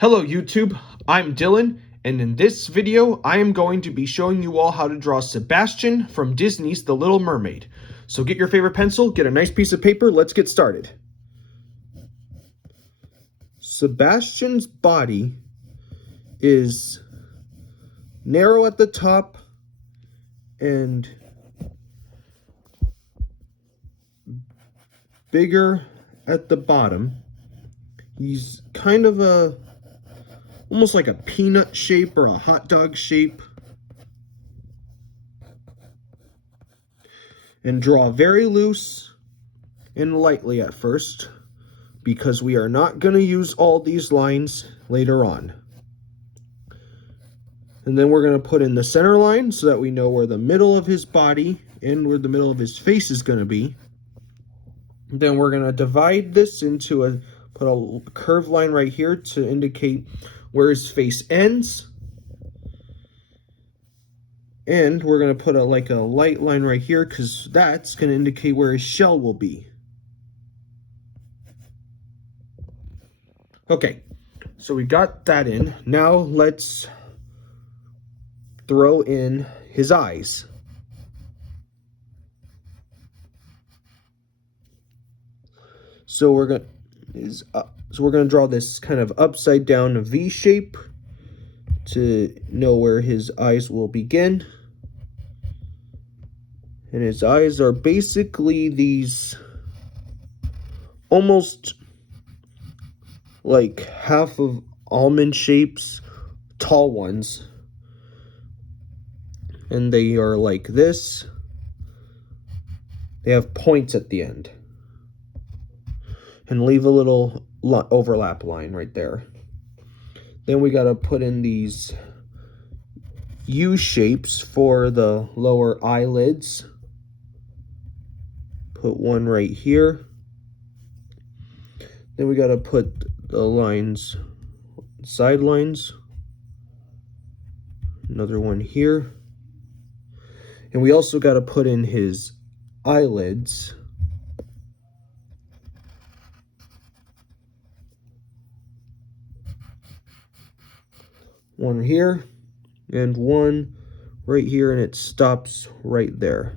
Hello YouTube, I'm Dylan, and in this video I am going to be showing you all how to draw Sebastian from Disney's The Little Mermaid. So get your favorite pencil, get a nice piece of paper, let's get started. Sebastian's body is narrow at the top and bigger at the bottom. He's kind of almost like a peanut shape or a hot dog shape. And draw very loose and lightly at first, because we are not going to use all these lines later on. And then we're going to put in the center line so that we know where the middle of his body and where the middle of his face is going to be. Then we're going to divide this into put a curved line right here to indicate where his face ends. And we're going to put a light line right here because that's going to indicate where his shell will be. Okay, so we got that in. Now let's throw in his eyes. So we're gonna draw this kind of upside down V shape to know where his eyes will begin. And his eyes are basically these almost like half of almond shapes, tall ones. And they are like this. They have points at the end. And leave a little overlap line right there. Then we gotta put in these U shapes for the lower eyelids. Put one right here. Then we gotta put the lines, side lines. Another one here. And we also gotta put in his eyelids. One here and one right here, and it stops right there.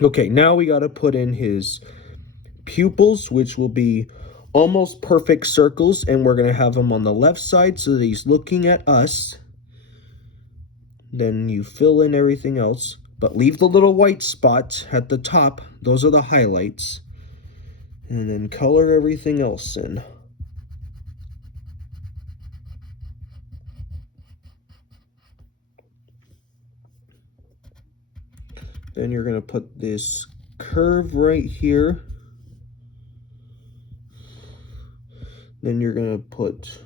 Okay, now we got to put in his pupils, which will be almost perfect circles, and we're going to have them on the left side so that he's looking at us. Then you fill in everything else, but leave the little white spots at the top. Those are the highlights. And then color everything else in. Then you're going to put this curve right here. Then you're going to put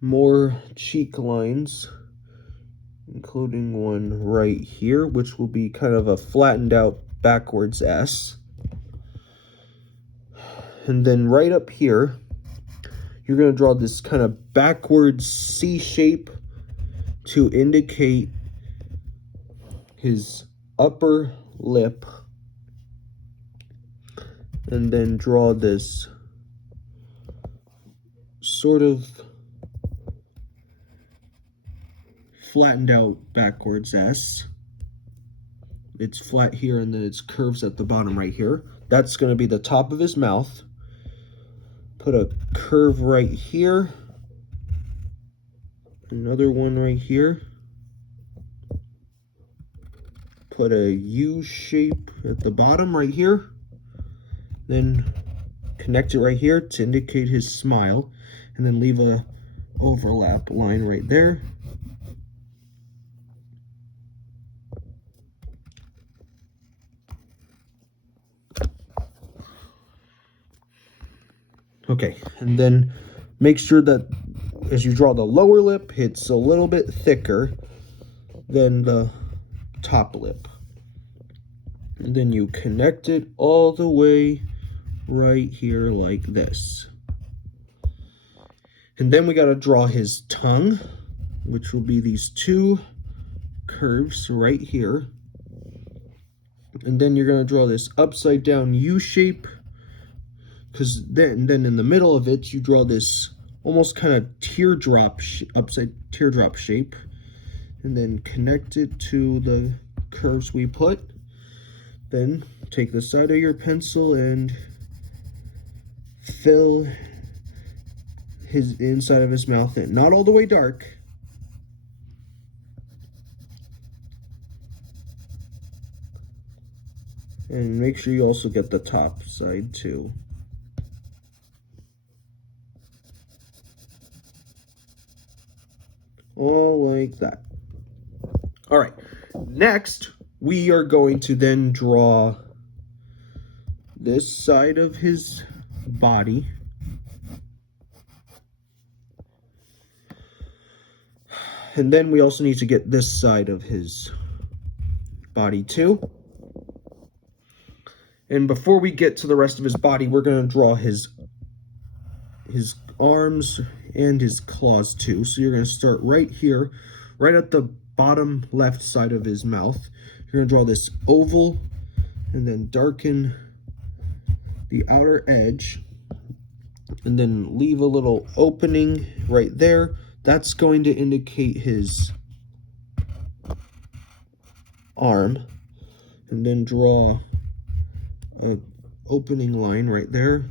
more cheek lines, including one right here, which will be kind of a flattened out backwards S. And then right up here, you're going to draw this kind of backwards C shape to indicate his upper lip, and then draw this sort of flattened out backwards S. It's flat here and then it's curves at the bottom right here. That's going to be the top of his mouth. Put a curve right here, another one right here. Put a U shape at the bottom right here, then connect it right here to indicate his smile, and then leave a overlap line right there. Okay, and then make sure that as you draw the lower lip, it's a little bit thicker than the top lip. And then you connect it all the way right here like this. And then we got to draw his tongue, which will be these two curves right here. And then you're going to draw this upside down U shape because then in the middle of it, you draw this almost kind of teardrop, upside teardrop shape, and then connect it to the curves we put. Then take the side of your pencil and fill his inside of his mouth in. Not all the way dark. And make sure you also get the top side too. All like that. All right, next we are going to then draw this side of his body. And then we also need to get this side of his body too. And before we get to the rest of his body, we're going to draw his arms and his claws too. So you're going to start right here, right at the bottom left side of his mouth. You're going to draw this oval and then darken the outer edge and then leave a little opening right there. That's going to indicate his arm, and then draw an opening line right there.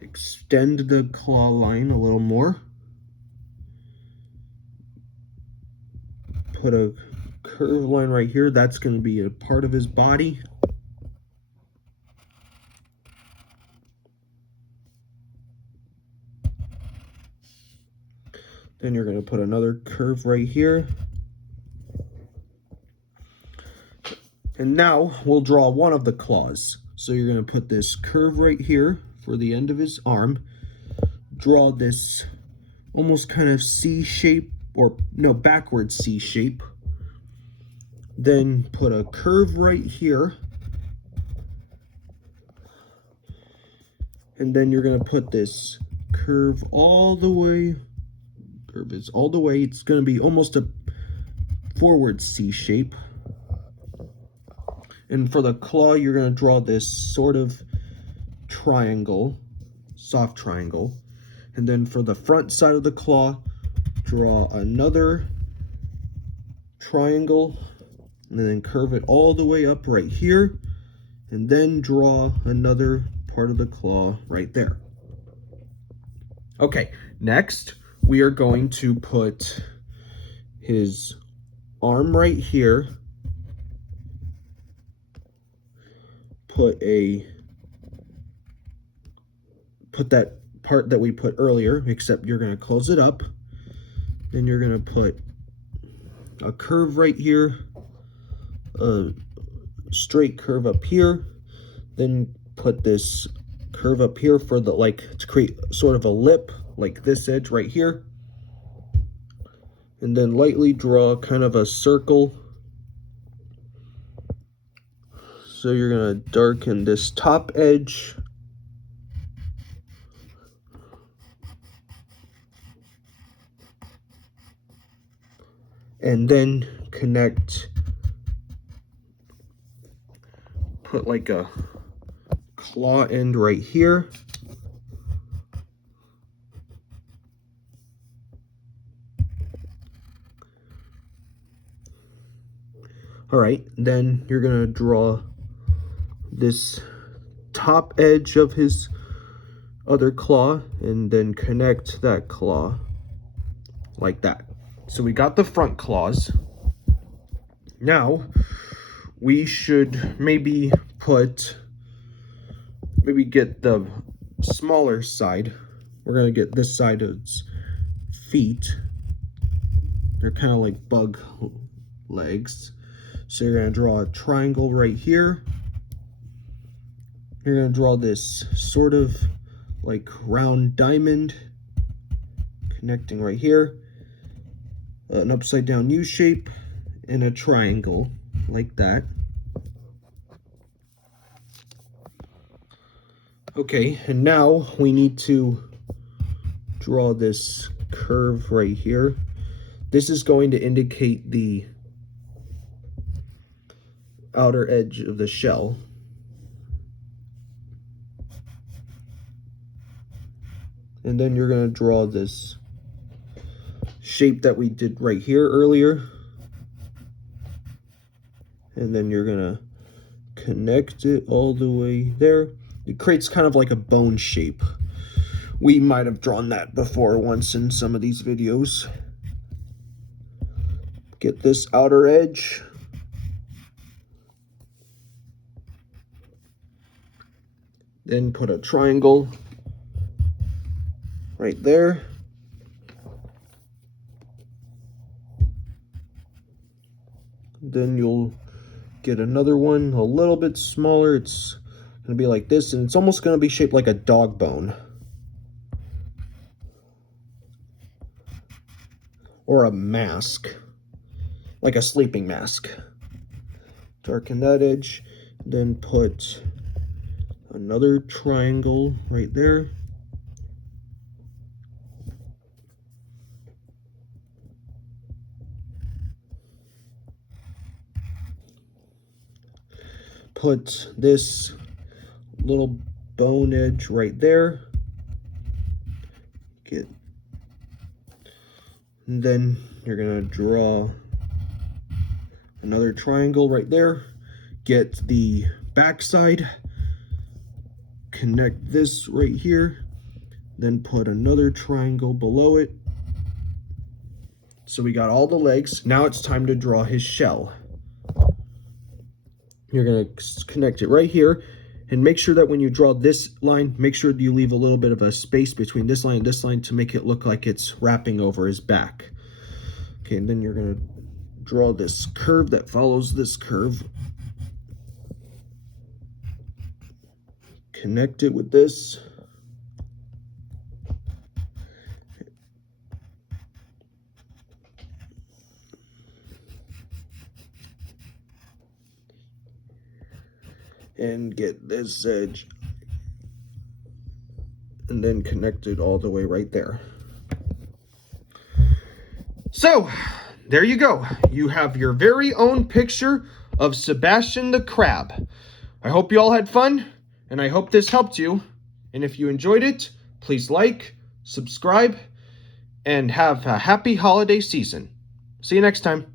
Extend the claw line a little more. Put a curved line right here. That's going to be a part of his body. Then you're going to put another curve right here. And now we'll draw one of the claws. So you're going to put this curve right here for the end of his arm. Draw this almost kind of C shape, or no, backwards C shape. Then put a curve right here. And then you're going to put this curve all the way. Curve is all the way. It's going to be almost a forward C shape. And for the claw, you're going to draw this sort of triangle, soft triangle. And then for the front side of the claw, draw another triangle, and then curve it all the way up right here, and then draw another part of the claw right there. Okay, next we are going to put his arm right here, put that part that we put earlier, except you're going to close it up. Then you're going to put a curve right here, a straight curve up here, then put this curve up here for the, like, to create sort of a lip, like this edge right here. And then lightly draw kind of a circle. So you're going to darken this top edge. And then connect, put like a claw end right here. All right, then you're gonna draw this top edge of his other claw and then connect that claw like that. So we got the front claws. Now we should maybe get the smaller side. We're gonna get this side of its feet. They're kind of like bug legs. So you're gonna draw a triangle right here. You're gonna draw this sort of like round diamond connecting right here, an upside down U shape, and a triangle like that. Okay, and now we need to draw this curve right here. This is going to indicate the outer edge of the shell. And then you're going to draw this shape that we did right here earlier. And then you're going to connect it all the way there. It creates kind of like a bone shape. We might have drawn that before once in some of these videos. Get this outer edge. Then put a triangle right there. Then you'll get another one a little bit smaller. It's going to be like this, and it's almost going to be shaped like a dog bone. Or a mask. Like a sleeping mask. Darken that edge. Then put another triangle right there. Put this little bone edge right there. And then you're gonna draw another triangle right there. Get the back side. Connect this right here. Then put another triangle below it. So we got all the legs. Now it's time to draw his shell. You're going to connect it right here, and make sure that when you draw this line, make sure you leave a little bit of a space between this line and this line to make it look like it's wrapping over his back. Okay, and then you're going to draw this curve that follows this curve. Connect it with this. And get this edge, and then connect it all the way right there. So, there you go. You have your very own picture of Sebastian the Crab. I hope you all had fun, and I hope this helped you. And if you enjoyed it, please like, subscribe, and have a happy holiday season. See you next time.